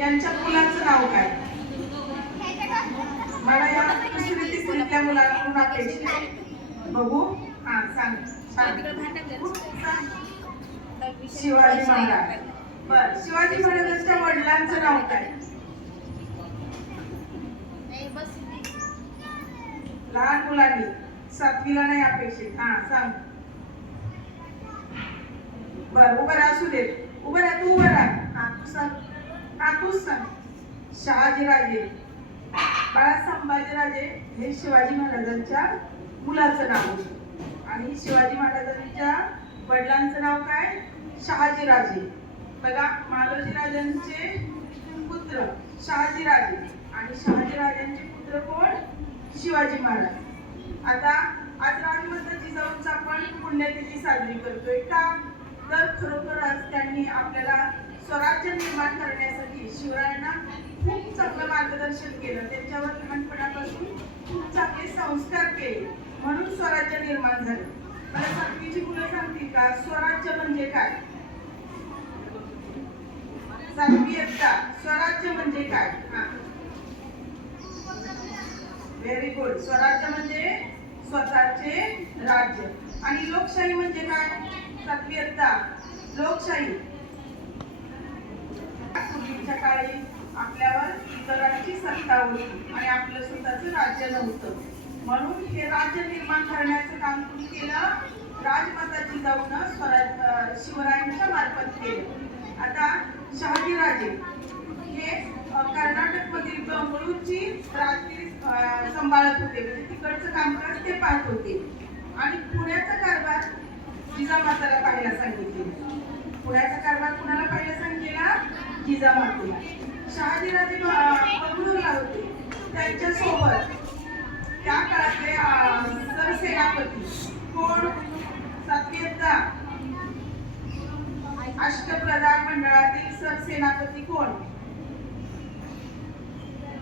यांच्या मुलाचं नाव काय? मला या दुसरी तिसरीतल्या मुलांकडून अपेक्षित आहे. बघू. हा सांग. शिवाजी महाराज. बर, शिवाजी महाराजांच्या वडिलांचं नाव काय? लहान मुलांनी, सातवीला नाही अपेक्षित. हा सांग. बर, उभं राहा. असू दे, उभं राहा. तू उभं राहा. हा तू सांग. हा तूच सांग. शहाजीराजे. बाळा, संभाजीराजे हे शिवाजी महाराजांच्या मुलाचं नाव होतं आणि शिवाजी महाराजांच्या वडिलांचं नाव काय? शहाजीराजे. बघा, मालोजी राजांचे पुत्र शहाजीराजे आणि शहाजीराजांचे पुत्र कोण? शिवाजी महाराज. आता आज राजमाता जिजाऊंचा आपण पुण्यतिथी साजरी करतोय का? तर खरोखरच त्यांनी आपल्याला स्वराज्य निर्माण करण्यासाठी शिवरायांना खूप चांगलं मार्गदर्शन केलं. त्यांच्यावर लहानपणापासून खूप चांगले संस्कार केले, म्हणून स्वराज्य निर्माण झालं. मला सातवीची मुलं सांगतील का स्वराज्य म्हणजे काय? सातवी एकदा स्वराज्य म्हणजे काय? हा, व्हेरी गुड. स्वराज्य म्हणजे स्वतःचे राज्य. आणि लोकशाही म्हणजे काय? सातवी एकदा लोकशाही. पूर्वीच्या काळी आपल्यावर इतरांची सत्ता होती आणि आपलं स्वतःचं राज्य नव्हतं, म्हणून हे राज्य निर्माण करण्याचं काम कुणी केलं? राजमाता जिजाऊनं शिवरायांच्या मार्फत केलं. आता शहाजीराजे हे कर्नाटकमधील बंगळूरची राजगिरी सांभाळत होते, म्हणजे तिकडचं कामकाज ते पाहत होते. आणि पुण्याचा कारभार जिजामाताला पाहायला सांगितले. पुण्याचा कारभार कुणाला पाहायला सांगितलेला? जिजामातेला. शहाजीराजे बंगळूरला होते. त्यांच्यासोबत त्या काळातले सरसेनापती कोण? सातवी एकदा अष्टप्रधान मंडळातील सरसेनापती कोण?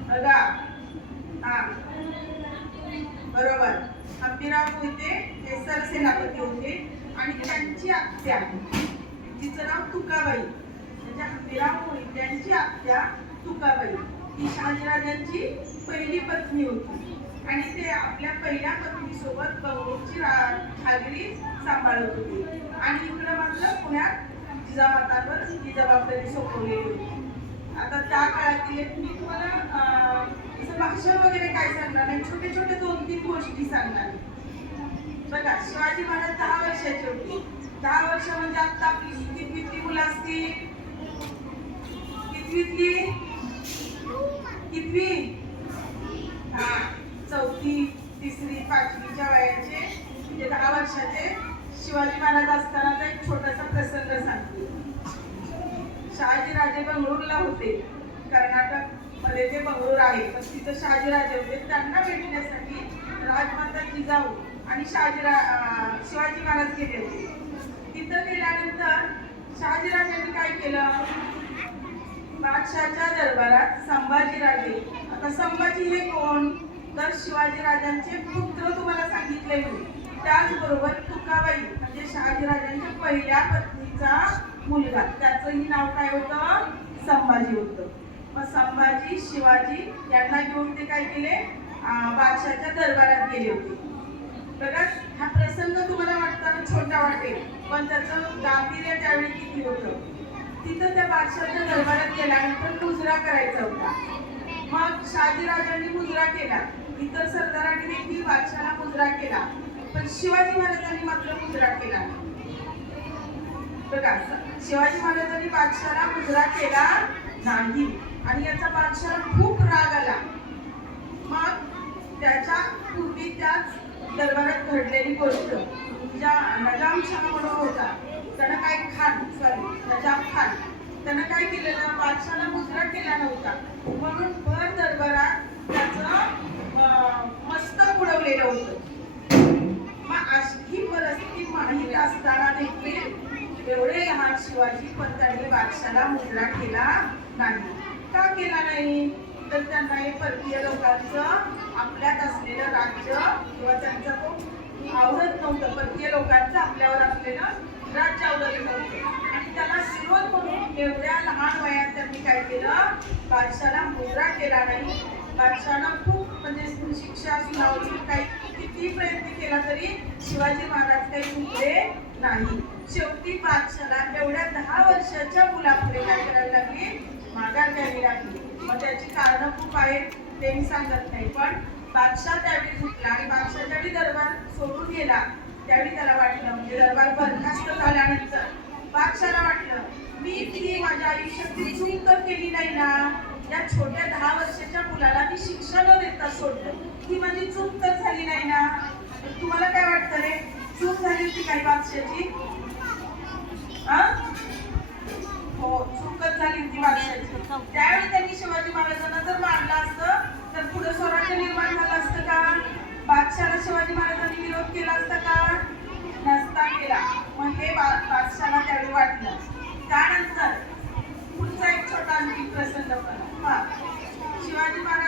बघा. हा, बरोबर. हंबीरराव मोहिते हे सरसेनापती होते आणि त्यांची आत्या, तिचं नाव तुकाबाई, म्हणजे हंबीरराव मोहित्यांची आत्या तुकाबाई ही शहाजीराजांची पहिली पत्नी होती आणि ते आपल्या पहिल्या पत्नीसोबत बंगळूरची राजगिरी सांभाळत होती आणि इकडे मात्र पुण्यात जिजामातांवर ही जबाबदारी सोपवलेली होती. आता त्या काळातील मी तुम्हाला भाषण वगैरे काय सांगणार नाही, छोटे छोटे 2-3 गोष्टी सांगणार. बघा, शिवाजी महाराज 10 वर्षाचे होते. 10 वर्ष म्हणजे आता आपली कितवीतली मुलं असतील? कितवी? हा, 4थी, 3री, 5वीच्या वयाचे म्हणजे 10 वर्षाचे शिवाजी महाराज असतानाचा एक छोटासा प्रसंग सांगते. शहाजीराजे बंगळूरला होते. कर्नाटक मध्ये ते बंगळूर आहे, पण तिथं शहाजीराजे होते. त्यांना भेटण्यासाठी राजमाता जिजाऊ आणि शिवाजी महाराज गेले होते. तिथं गेल्यानंतर शहाजीराजांनी काय केलं? बादशाहच्या दरबारात संभाजीराजे. आता संभाजी हे कोण? तर शिवाजीराजांचे पुत्र तुम्हाला सांगितले मी. त्याचबरोबर तुकाबाई म्हणजे शहाजीराजांच्या पहिल्या पत्नीचा मुलगा, त्याचंही नाव काय होतं? संभाजी होतं. मग संभाजी शिवाजी यांना घेऊन ते काय केले? बादशाहच्या दरबारात गेले होते. बघा, हा प्रसंग तुम्हाला वाटताना छोटा वाटेल, पण त्याचं गांभीर्य त्यावेळी किती होतं. तिथं त्या बादशाहच्या दरबारात गेल्यानंतर मुजरा करायचा होता. मग शहाजीराजांनी मुजरा केला, इतर सरदारांनी देखील बादशाहाला मुजरा केला, पण शिवाजी महाराजांनी मात्र मुजरा केला. बघा, शिवाजी महाराजांनी बादशाहाला मुजरा केला नाही आणि याचा बादशाहाला खूप राग आला. मग त्याच्या पूर्वी त्याच दरबारात घडलेली गोष्ट, नजाम शाह म्हणून होता, नजाम खान त्यानं काय केलेलं? बादशाहाला मुजरा केला नव्हता, म्हणून भर दरबारात त्याचं मस्तक उडवलेलं होतं. मग अशी परिस्थिती माहीत असताना देखील एवढे लहान शिवाजी पण त्यांनी बादशाहाला मुजरा केला नाही. का केला नाही? तर त्यांना हे परकीय लोकांचं आपल्यात असलेलं राज्य किंवा त्यांचा तो आवडत नव्हतं. परकीय लोकांचं आपल्यावर असलेलं राज्य आवडत नव्हतं आणि त्याला विरोध म्हणून एवढ्या लहान वयात त्यांनी काय केलं? बादशाला मुजरा केला नाही. बादशानं खूप म्हणजे शिक्षा सुनावली, काही किती प्रयत्न केला तरी शिवाजी महाराज काही चुकले नाही. शेवटी बादशाला एवढ्या 10 वर्षाच्या मुलापुढे काय करावी लागली, माघार घ्यावी लागली. मग त्याची कारणं खूप आहेत, ते मी सांगत नाही. पण बादशाह त्यावेळी झुकला आणि बादशाह ज्यावेळी दरबार सोडून गेला त्यावेळी त्याला वाटलं, म्हणजे दरबार बरखास्त झाल्यानंतर बादशाहला वाटलं, मी ती माझ्या आयुष्यातली चूक तर केली नाही ना, या छोट्या 10 वर्षाच्या मुलाला मी शिक्षा न देता सोडलं, ही माझी चूक तर झाली नाही ना. तुम्हाला काय वाटतं रे, चूक झाली होती काही बादशाची? हो, चूकच झाली होती बादशाची. त्यावेळी त्यांनी शिवाजी महाराजांना जर मारलं असतं तर पुढे स्वराज्य निर्माण झालं असतं का? बादशाला शिवाजी महाराजांनी विरोध केला असता का? नसता केला. मग हे बादशाला त्यावेळी वाटलं. त्यानंतर पुढचा एक छोटा आणखी प्रसंग बघा. शिवाजी महाराज